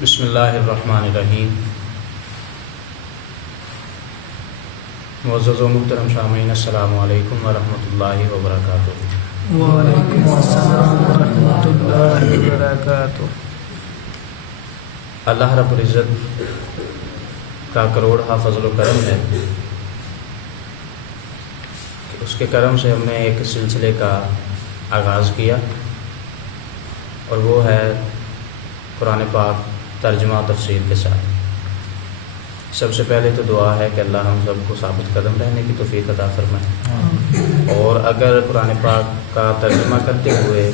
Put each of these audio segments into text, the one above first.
بسم اللہ الرحمن الرحیم۔ معزز و محترم سامعین، السلام علیکم ورحمۃ اللہ وبرکاتہ۔ وعلیکم السلام ورحمۃ اللہ وبرکاتہ۔ اللہ رب العزت کا کروڑ فضل و کرم ہے کہ اس کے کرم سے ہم نے ایک سلسلے کا آغاز کیا، اور وہ ہے قرآن پاک ترجمہ و تفسیر کے ساتھ۔ سب سے پہلے تو دعا ہے کہ اللہ ہم سب کو ثابت قدم رہنے کی توفیق عطا فرمائے، اور اگر قرآن پاک کا ترجمہ کرتے ہوئے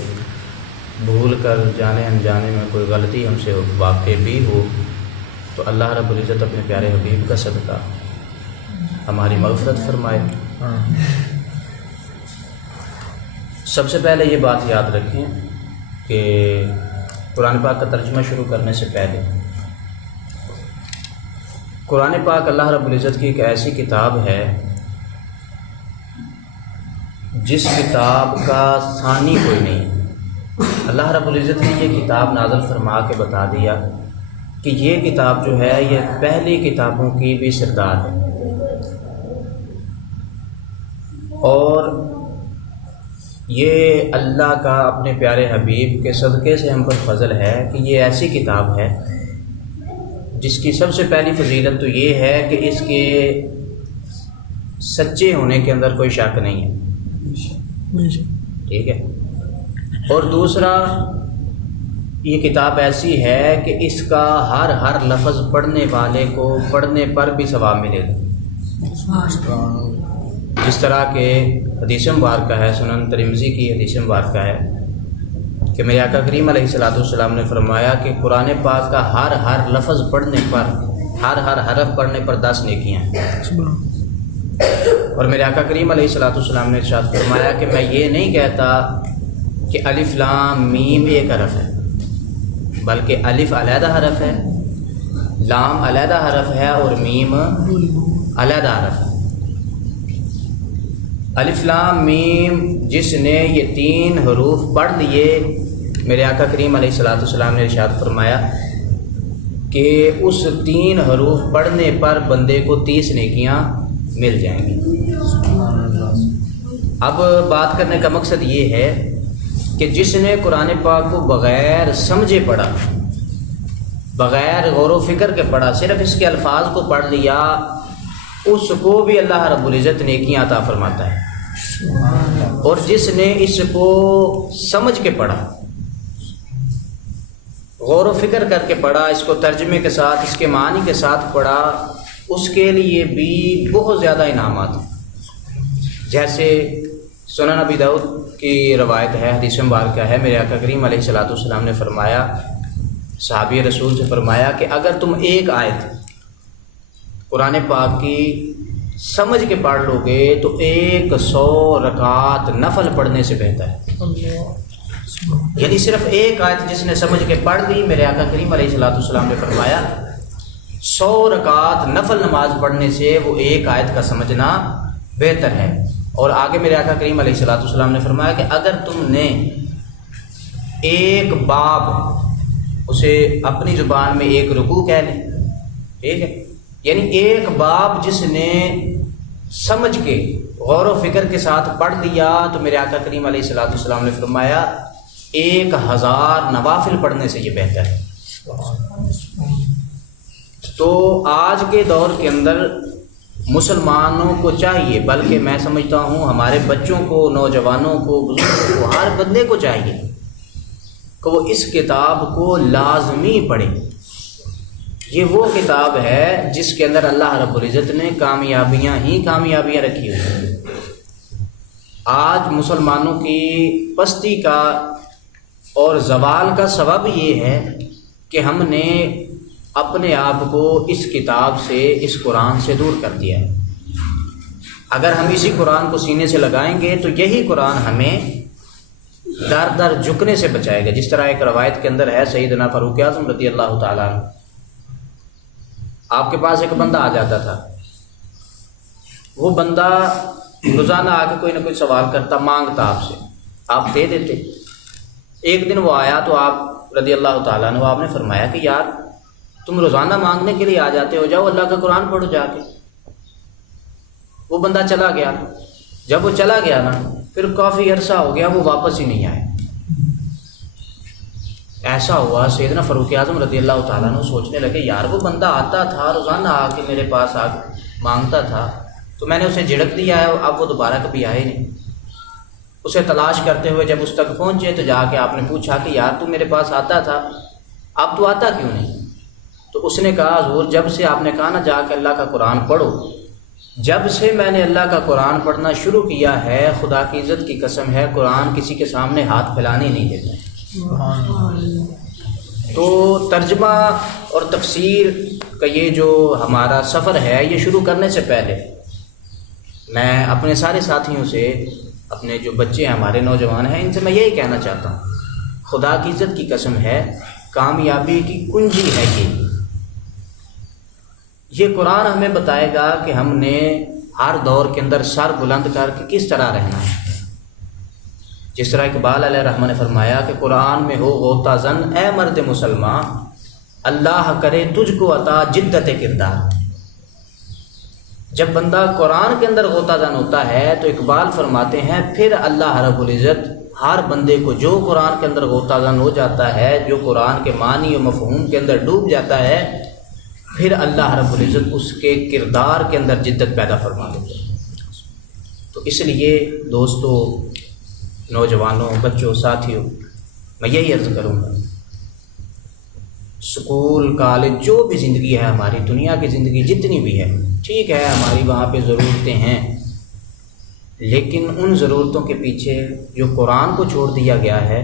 بھول کر جانے انجانے میں کوئی غلطی ہم سے واقع بھی ہو تو اللہ رب العزت اپنے پیارے حبیب کا صدقہ ہماری مغفرت فرمائے۔ سب سے پہلے یہ بات یاد رکھیں کہ قرآن پاک کا ترجمہ شروع کرنے سے پہلے قرآن پاک اللہ رب العزت کی ایک ایسی کتاب ہے جس کتاب کا ثانی کوئی نہیں۔ اللہ رب العزت نے یہ کتاب نازل فرما کے بتا دیا کہ یہ کتاب جو ہے یہ پہلی کتابوں کی بھی سردار ہے، اور یہ اللہ کا اپنے پیارے حبیب کے صدقے سے ہم پر فضل ہے کہ یہ ایسی کتاب ہے جس کی سب سے پہلی فضیلت تو یہ ہے کہ اس کے سچے ہونے کے اندر کوئی شک نہیں ہے، ٹھیک ہے۔ اور دوسرا، یہ کتاب ایسی ہے کہ اس کا ہر لفظ پڑھنے والے کو پڑھنے پر بھی ثواب ملے گا، جس طرح کہ حدیث مبارکہ ہے، سنن ترمذی کی حدیث مبارکہ ہے کہ میرے آقا کریم علیہ الصلوۃ والسلام نے فرمایا کہ قرآن پاک کا ہر لفظ پڑھنے پر، ہر حرف پڑھنے پر 10 نیکیاں ہیں۔ اور میرے آقا کریم علیہ الصلوۃ والسلام نے ارشاد فرمایا کہ میں یہ نہیں کہتا کہ الف لام میم ایک حرف ہے، بلکہ الف علیحدہ حرف ہے، لام علیحدہ حرف ہے، اور میم علیحدہ حرف ہے۔ الف لام میم جس نے یہ 3 حروف پڑھ لیے، میرے آقا کریم علیہ الصلوۃ والسلام نے ارشاد فرمایا کہ اس 3 حروف پڑھنے پر بندے کو 30 نیکیاں مل جائیں گی۔ اب بات کرنے کا مقصد یہ ہے کہ جس نے قرآن پاک کو بغیر سمجھے پڑھا، بغیر غور و فکر کے پڑھا، صرف اس کے الفاظ کو پڑھ لیا، اس کو بھی اللہ رب العزت نیکیاں عطا فرماتا ہے۔ اور جس نے اس کو سمجھ کے پڑھا، غور و فکر کر کے پڑھا، اس کو ترجمے کے ساتھ، اس کے معنی کے ساتھ پڑھا، اس کے لیے بھی بہت زیادہ انعامات ہیں۔ جیسے سنن ابی داؤد کی روایت ہے، حدیث مبارکہ ہے، میرے آقا کریم علیہ الصلوۃ والسلام نے فرمایا، صحابی رسول سے فرمایا کہ اگر تم ایک آیت قرآن پاک کی سمجھ کے پڑھ لو گے تو 100 رکعات نفل پڑھنے سے بہتر ہے۔ یعنی صرف ایک آیت جس نے سمجھ کے پڑھ لی، میرے آقا کریم علیہ الصلوۃ والسلام نے فرمایا 100 رکعات نفل نماز پڑھنے سے وہ ایک آیت کا سمجھنا بہتر ہے۔ اور آگے میرے آقا کریم علیہ الصلوۃ والسلام نے فرمایا کہ اگر تم نے ایک باب، اسے اپنی زبان میں ایک رکوع کہہ لیں، ٹھیک ہے، یعنی ایک باب جس نے سمجھ کے غور و فکر کے ساتھ پڑھ لیا، تو میرے آقا کریم علیہ الصلوۃ والسلام نے فرمایا 1000 نوافل پڑھنے سے یہ بہتر ہے۔ تو آج کے دور کے اندر مسلمانوں کو چاہیے، بلکہ میں سمجھتا ہوں ہمارے بچوں کو، نوجوانوں کو، بزرگوں کو، ہر بندے کو چاہیے کہ وہ اس کتاب کو لازمی پڑھے۔ یہ وہ کتاب ہے جس کے اندر اللہ رب العزت نے کامیابیاں ہی کامیابیاں رکھی ہوئی ہیں۔ آج مسلمانوں کی پستی کا اور زوال کا سبب یہ ہے کہ ہم نے اپنے آپ کو اس کتاب سے، اس قرآن سے دور کر دیا ہے۔ اگر ہم اسی قرآن کو سینے سے لگائیں گے تو یہی قرآن ہمیں در جھکنے سے بچائے گا۔ جس طرح ایک روایت کے اندر ہے، سیدنا فاروق اعظم رضی اللہ تعالیٰ عنہ، آپ کے پاس ایک بندہ آ جاتا تھا، وہ بندہ روزانہ آ کے کوئی نہ کوئی سوال کرتا، مانگتا آپ سے، آپ دے دیتے۔ ایک دن وہ آیا تو آپ رضی اللہ تعالیٰ عنہ آپ نے فرمایا کہ یار تم روزانہ مانگنے کے لیے آ جاتے ہو، جاؤ اللہ کا قرآن پڑھو جا کے۔ وہ بندہ چلا گیا، جب وہ چلا گیا نا پھر کافی عرصہ ہو گیا وہ واپس ہی نہیں آئے۔ ایسا ہوا سیدنا فاروق اعظم رضی اللہ تعالیٰ عنہ سوچنے لگے یار وہ بندہ آتا تھا روزانہ آ کے میرے پاس آ مانگتا تھا، تو میں نے اسے جھڑک دیا ہے، اب وہ دوبارہ کبھی آئے نہیں۔ اسے تلاش کرتے ہوئے جب اس تک پہنچے تو جا کے آپ نے پوچھا کہ یار تو میرے پاس آتا تھا، اب تو آتا کیوں نہیں؟ تو اس نے کہا حضور جب سے آپ نے کہا نا جا کے اللہ کا قرآن پڑھو، جب سے میں نے اللہ کا قرآن پڑھنا شروع کیا ہے خدا کی عزت کی قسم ہے قرآن کسی کے سامنے ہاتھ پھیلانے نہیں دیتا۔ تو ترجمہ اور تفسیر کا یہ جو ہمارا سفر ہے یہ شروع کرنے سے پہلے میں اپنے سارے ساتھیوں سے، اپنے جو بچے ہیں ہمارے نوجوان ہیں، ان سے میں یہی کہنا چاہتا ہوں خدا کی عزت کی قسم ہے کامیابی کی کنجی ہے یہ قرآن ہمیں بتائے گا کہ ہم نے ہر دور کے اندر سر بلند کر کے کس طرح رہنا ہے۔ جس طرح اقبال علیہ الرحمہ نے فرمایا کہ قرآن میں ہو غوطہ زن اے مرد مسلمان، اللہ کرے تجھ کو عطا جدت کردار۔ جب بندہ قرآن کے اندر غوطہ زن ہوتا ہے تو اقبال فرماتے ہیں پھر اللہ رب العزت ہر بندے کو جو قرآن کے اندر غوطہ زن ہو جاتا ہے، جو قرآن کے معنی و مفہوم کے اندر ڈوب جاتا ہے، پھر اللہ رب العزت اس کے کردار کے اندر جدت پیدا فرما دیتے ہیں۔ تو اس لیے دوستو، نوجوانوں، بچوں، ساتھیوں، میں یہی عرض کروں گا سکول، کالج، جو بھی زندگی ہے ہماری، دنیا کی زندگی جتنی بھی ہے، ٹھیک ہے ہماری وہاں پہ ضرورتیں ہیں، لیکن ان ضرورتوں کے پیچھے جو قرآن کو چھوڑ دیا گیا ہے،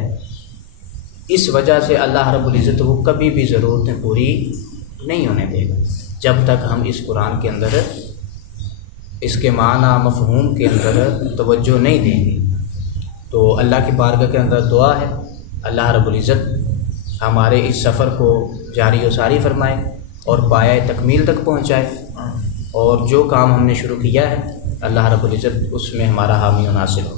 اس وجہ سے اللہ رب العزت وہ کبھی بھی ضرورتیں پوری نہیں ہونے دے گا جب تک ہم اس قرآن کے اندر اس کے معنی مفہوم کے اندر توجہ نہیں دیں گے۔ تو اللہ کی بارگاہ کے اندر دعا ہے اللہ رب العزت ہمارے اس سفر کو جاری و ساری فرمائے اور پایۂ تکمیل تک پہنچائے، اور جو کام ہم نے شروع کیا ہے اللہ رب العزت اس میں ہمارا حامی و ناصر ہو۔